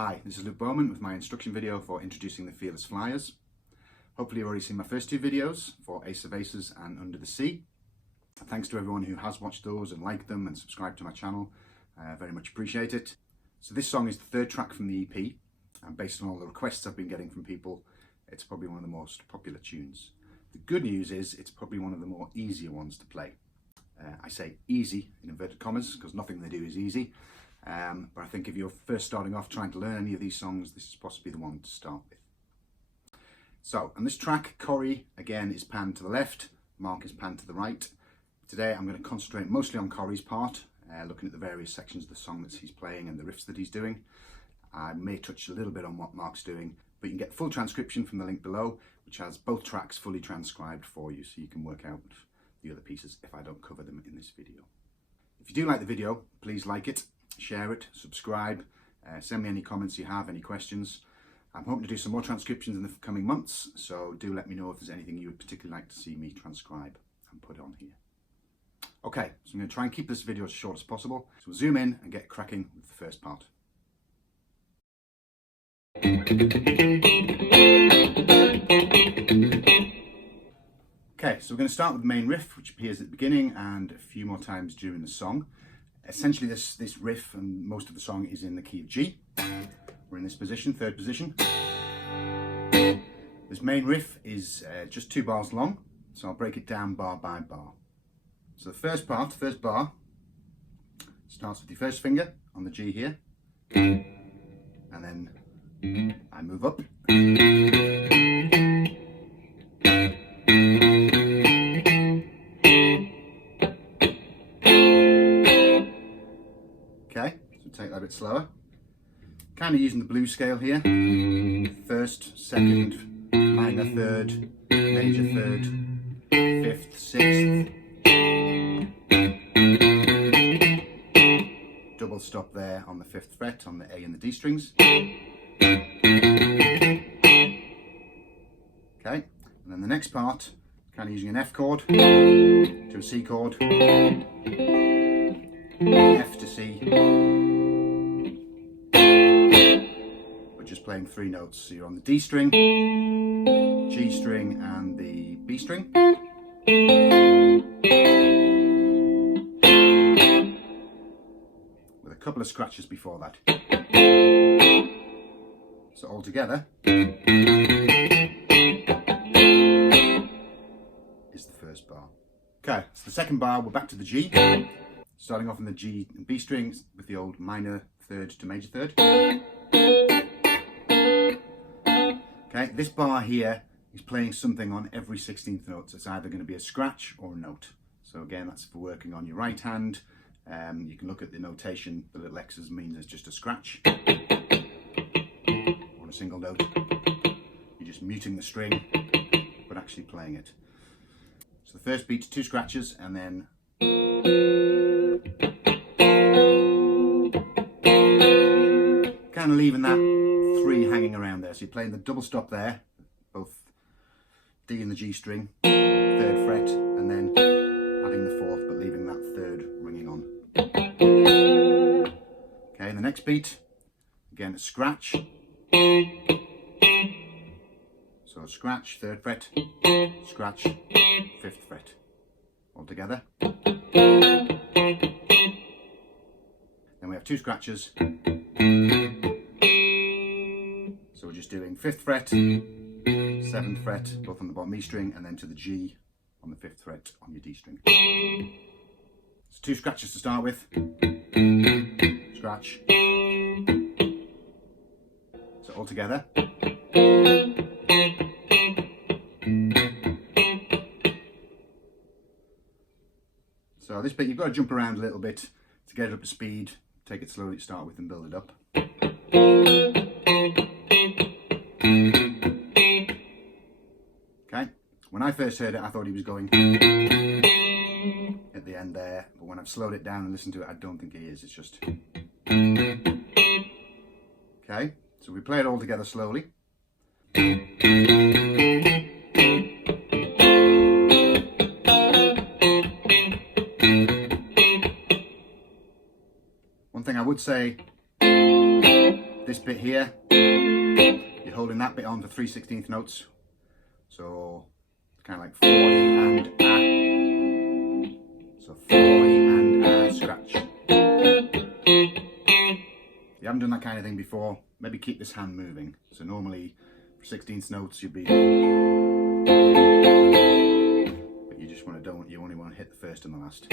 Hi, this is Bowman with my instruction video for introducing the Fearless Flyers. Hopefully you've already seen my first two videos for Ace of Aces and Under the Sea. Thanks to everyone who has watched those and liked them and subscribed to my channel. Very much appreciate it. So this song is the third track from the EP, and based on all the requests I've been getting from people, it's probably one of the most popular tunes. The good news is it's probably one of the more easier ones to play. I say easy in inverted commas because nothing they do is easy. But I think if you're first starting off trying to learn any of these songs, this is possibly the one to start with. So on this track, Cory again is panned to the left, Mark is panned to the right. Today I'm going to concentrate mostly on Cory's part, looking at the various sections of the song that he's playing and the riffs that he's doing. I may touch a little bit on what Mark's doing, but you can get the full transcription from the link below, which has both tracks fully transcribed for you, so you can work out the other pieces if I don't cover them in this video. If you do like the video, please like it, share it, subscribe, send me any comments you have, any questions. I'm hoping to do some more transcriptions in the coming months, so do let me know if there's anything you would particularly like to see me transcribe and put on here. Okay, so I'm going to try and keep this video as short as possible, so we'll zoom in and get cracking with the first part. Okay, so we're going to start with the main riff, which appears at the beginning and a few more times during the song. Essentially this riff and most of the song is in the key of G. We're in this position, third position. This main riff is just 2 bars long, so I'll break it down bar by bar. So the first part, first bar, starts with your first finger on the G here, and then I move up. Okay, so take that a bit slower. Kind of using the blues scale here. First, second, minor third, major third, fifth, sixth. Double stop there on the 5th fret on the A and the D strings. Okay, and then the next part, kind of using an F chord to a C chord, F to C, but just playing 3 notes. So you're on the D string, G string and the B string. With a couple of scratches before that. So all together is the first bar. Okay, so the second bar, we're back to the G. Starting off on the G and B strings with the old minor third to major third. Okay, this bar here is playing something on every 16th note. So it's either going to be a scratch or a note. So again, that's for working on your right hand. You can look at the notation. The little X's means it's just a scratch on a single note. You're just muting the string, but actually playing it. So the first beat's 2 scratches, and then kind of leaving that 3 hanging around there. So you're playing the double stop there, both D and the G string, 3rd fret, and then adding the 4th, but leaving that 3rd ringing on. Okay, and the next beat, again a scratch. So a scratch, 3rd fret, scratch, 5th fret. All together. Then we have 2 scratches. So we're just doing 5th fret, 7th fret, both on the bottom E string, and then to the G on the 5th fret on your D string. So 2 scratches to start with. Scratch. So all together. So this bit you've got to jump around a little bit to get it up to speed. Take it slowly to start with and build it up. Okay, when I first heard it I thought he was going at the end there, but when I've slowed it down and listened to it I don't think he is, it's just... Okay, so we play it all together slowly. One thing I would say, this bit here, you're holding that bit on for 3/16 notes. So it's kind of like 4E and A. So 4E and A, scratch. If you haven't done that kind of thing before, maybe keep this hand moving. So normally for 16th notes you'd be, but you just want to you only want to hit the first and the last.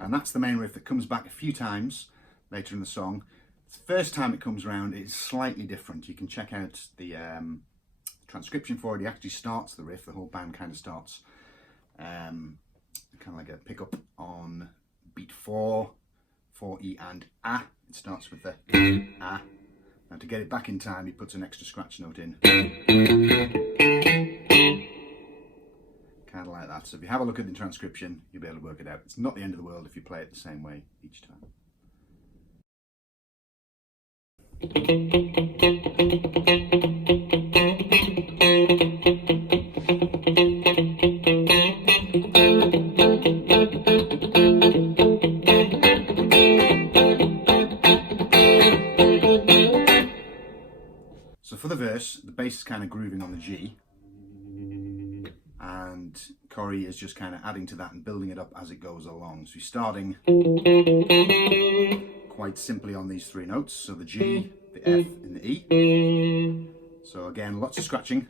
And that's the main riff that comes back a few times later in the song. The first time it comes around, it's slightly different. You can check out the transcription for it. He actually starts the riff, the whole band kind of starts kind of like a pickup on beat 4, 4E and A. It starts with the A. Now to get it back in time, he puts an extra scratch note in. Kind of like that. So if you have a look at the transcription, you'll be able to work it out. It's not the end of the world if you play it the same way each time. So for the verse, the bass is kind of grooving on the G, and Cory is just kind of adding to that and building it up as it goes along. So he's starting quite simply on these 3 notes, so the G, the F and the E. So again, lots of scratching.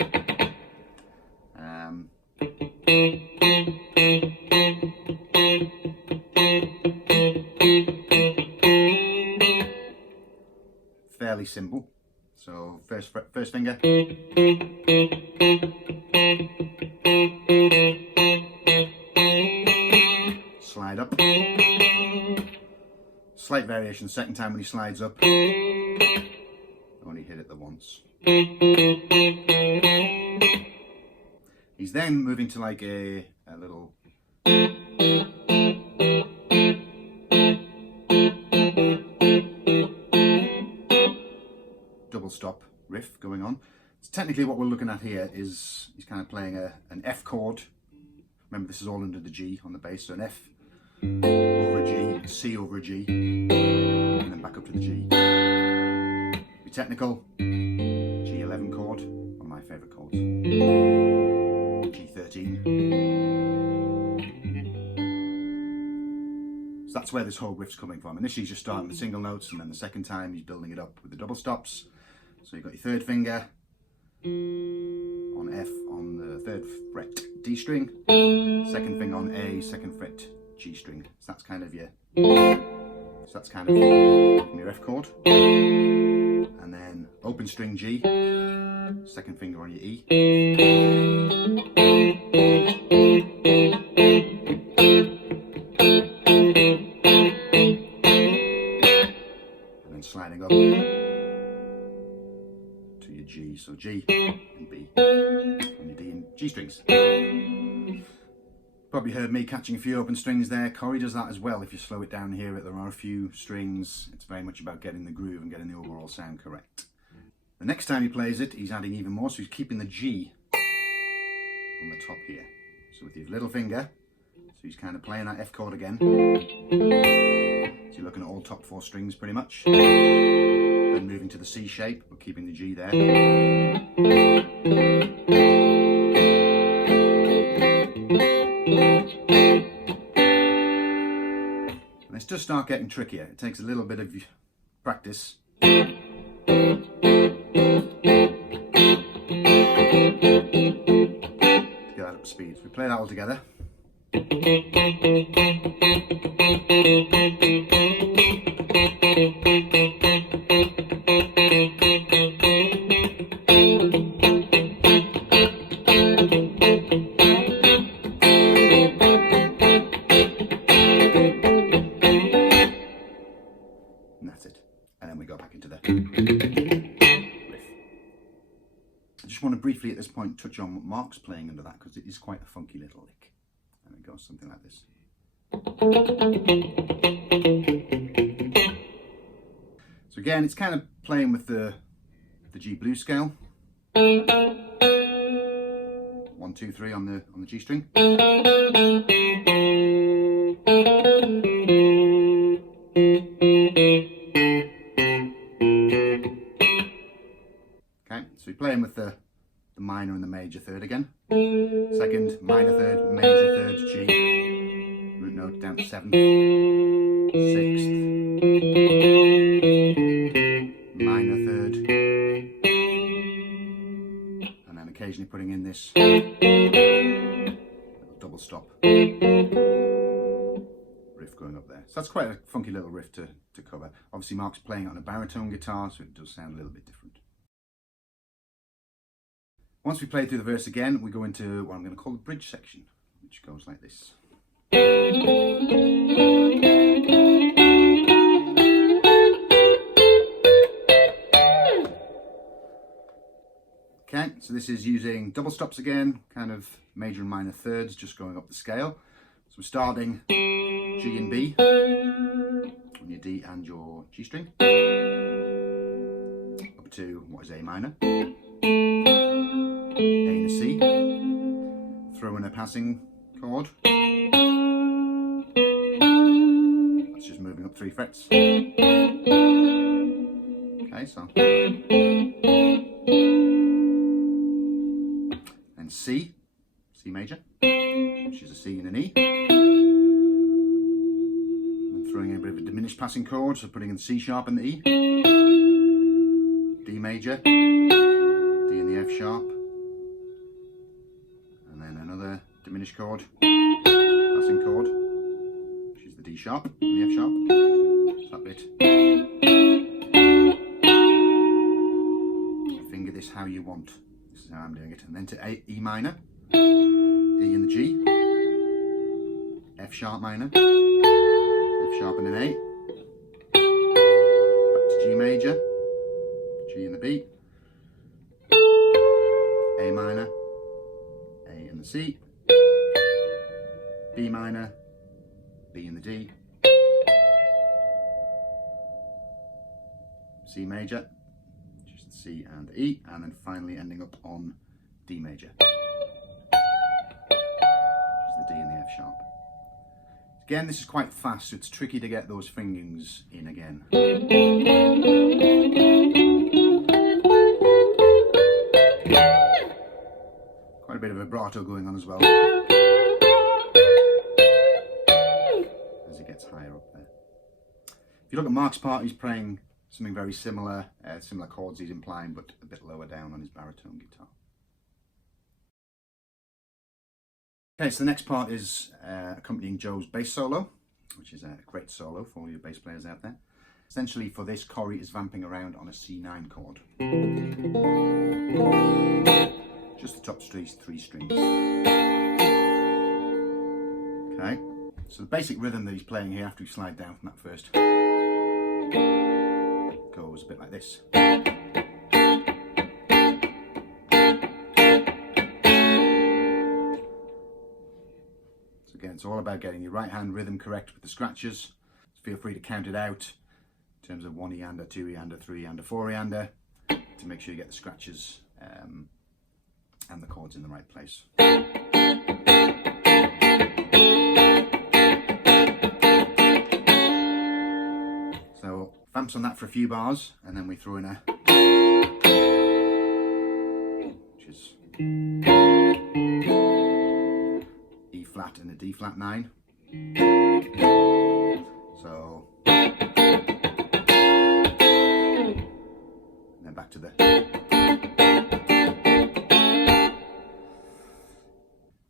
Fairly simple. So first finger. Slide up. Slight variation second time when he slides up. Only hit it the once. He's then moving to like a little double stop riff going on. So technically what we're looking at here is he's kind of playing an F chord. Remember, this is all under the G on the bass, so an F over a G, C over a G, and then back up to the G. Be technical, G11 chord, one of my favourite chords. G13. So that's where this whole riff's coming from. Initially he's just starting with single notes, and then the second time he's building it up with the double stops. So you've got your third finger on F on the 3rd fret D string, second finger on A, 2nd fret G string. So that's kind of your F chord. And then open string G, 2nd finger on your E. And then sliding up to your G, so G and B on your D and G strings. Probably heard me catching a few open strings there. Cory does that as well. If you slow it down here, there are a few strings. It's very much about getting the groove and getting the overall sound correct. The next time he plays it, he's adding even more, so he's keeping the G on the top here. So with his little finger, so he's kind of playing that F chord again. So you're looking at all top 4 strings pretty much. Then moving to the C shape, but keeping the G there. And this does start getting trickier. It takes a little bit of practice. To get that up to speed. So we play that all together. And that's it. And then we go back into the riff. I just want to briefly at this point touch on what Mark's playing under that, because it is quite a funky little lick. And it goes something like this. So again, it's kind of playing with the G blues scale. 1, 2, 3 on the G string. Okay, so we're playing with the minor and the major third again. Second, minor third, major third, G. Root note down to 7th, 6th, minor third, and then occasionally putting in this little double stop riff going up there. So that's quite a funky little riff to cover. Obviously Mark's playing it on a baritone guitar, so it does sound a little bit different. Once we play through the verse again, we go into what I'm going to call the bridge section, which goes like this. Okay, so this is using double stops again, kind of major and minor thirds, just going up the scale. So we're starting G and B on your D and your G string, up to what is A minor, A and a C, throw in a passing chord, that's just moving up 3 frets. Okay, so and C major, which is a C and an E, and throwing in a bit of a diminished passing chord, so putting in C sharp and the E, D major, D and the F sharp, and then another diminished chord, passing chord, which is the D sharp and the F sharp, so that bit. Finger this how you want. This is how I'm doing it. And then to E minor, E and the G, F sharp minor, F sharp and an A, back to G major, G and the B, A minor, A and the C, B minor, B and the D, C major, just the C and the E, and then finally ending up on D major, which is the D and the F sharp. Again, this is quite fast, so it's tricky to get those fingerings in again. Quite a bit of vibrato going on as well as it gets higher up there. If you look at Mark's part, he's playing something very similar, similar chords he's implying, but a bit lower down on his baritone guitar. Okay, so the next part is accompanying Joe's bass solo, which is a great solo for all your bass players out there. Essentially for this, Cory is vamping around on a C9 chord. Just the top 3 strings. Okay, so the basic rhythm that he's playing here after we slide down from that first goes a bit like this. Again, it's all about getting your right hand rhythm correct with the scratches. So feel free to count it out in terms of 1 eander, 2 eander, 3 eander, 4 eander to make sure you get the scratches and the chords in the right place. So vamps on that for a few bars, and then we throw in a, which is E flat and a D flat 9. So then back to the,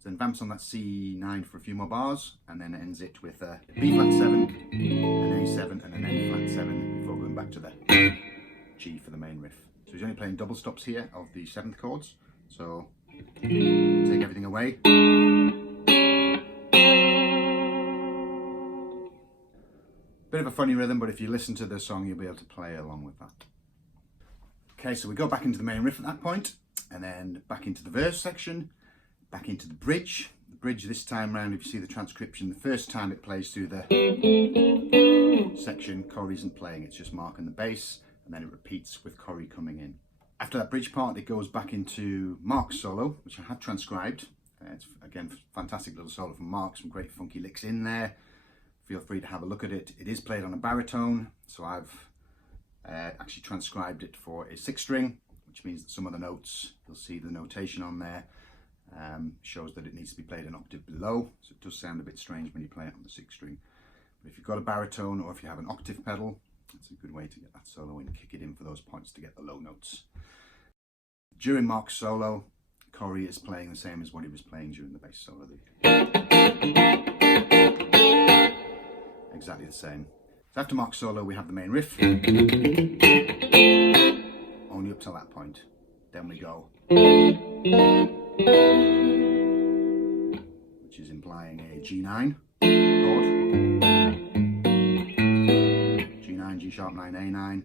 then vamps on that C9 for a few more bars, and then ends it with a B flat 7, an A7 and an A flat 7 before going back to the G for the main riff. So he's only playing double stops here of the 7th chords. So take everything away. Bit of a funny rhythm, but if you listen to the song, you'll be able to play along with that. Okay, so we go back into the main riff at that point, and then back into the verse section, back into the bridge. The bridge this time round, if you see the transcription, the first time it plays through the section, Cory isn't playing, it's just Mark and the bass, and then it repeats with Cory coming in. After that bridge part, it goes back into Mark's solo, which I had transcribed. It's again fantastic little solo from Mark, some great funky licks in there. Feel free to have a look at it. It is played on a baritone, so I've actually transcribed it for a 6-string, which means that some of the notes, you'll see the notation on there, shows that it needs to be played an octave below, so it does sound a bit strange when you play it on the 6-string. But if you've got a baritone or if you have an octave pedal, it's a good way to get that solo in, kick it in for those points to get the low notes. During Mark's solo, Cory is playing the same as what he was playing during the bass solo. Exactly the same. So after Mark's solo, we have the main riff. Only up till that point. Then we go, which is implying a G9 chord. G9, G sharp 9, A9,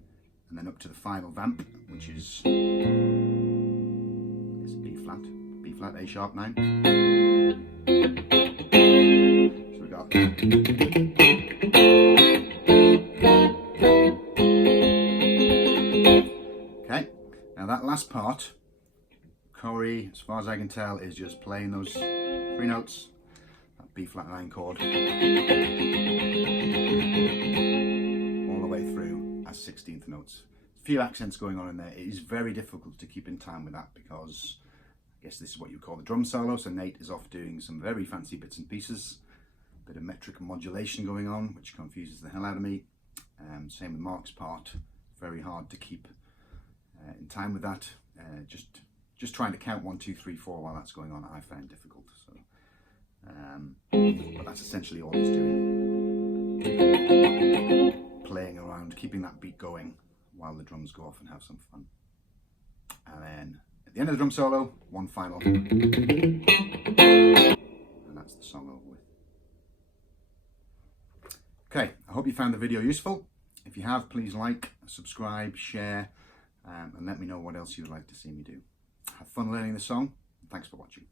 and then up to the final vamp, which is B flat, A sharp 9. So we got. Okay, now that last part, Cory, as far as I can tell, is just playing those 3 notes, that B flat 9 chord, all the way through as 16th notes. A few accents going on in there. It is very difficult to keep in time with that because I guess this is what you call the drum solo, so Nate is off doing some very fancy bits and pieces, a bit of metric modulation going on, which confuses the hell out of me. Same with Mark's part, very hard to keep in time with that. Just trying to count 1, 2, 3, 4 while that's going on, I find difficult. So, but that's essentially all he's doing, playing around, keeping that beat going while the drums go off and have some fun. And then at the end of the drum solo, one final, and that's the song over with. Okay, I hope you found the video useful. If you have, please like, subscribe, share, and let me know what else you would like to see me do. Have fun learning the song. Thanks for watching.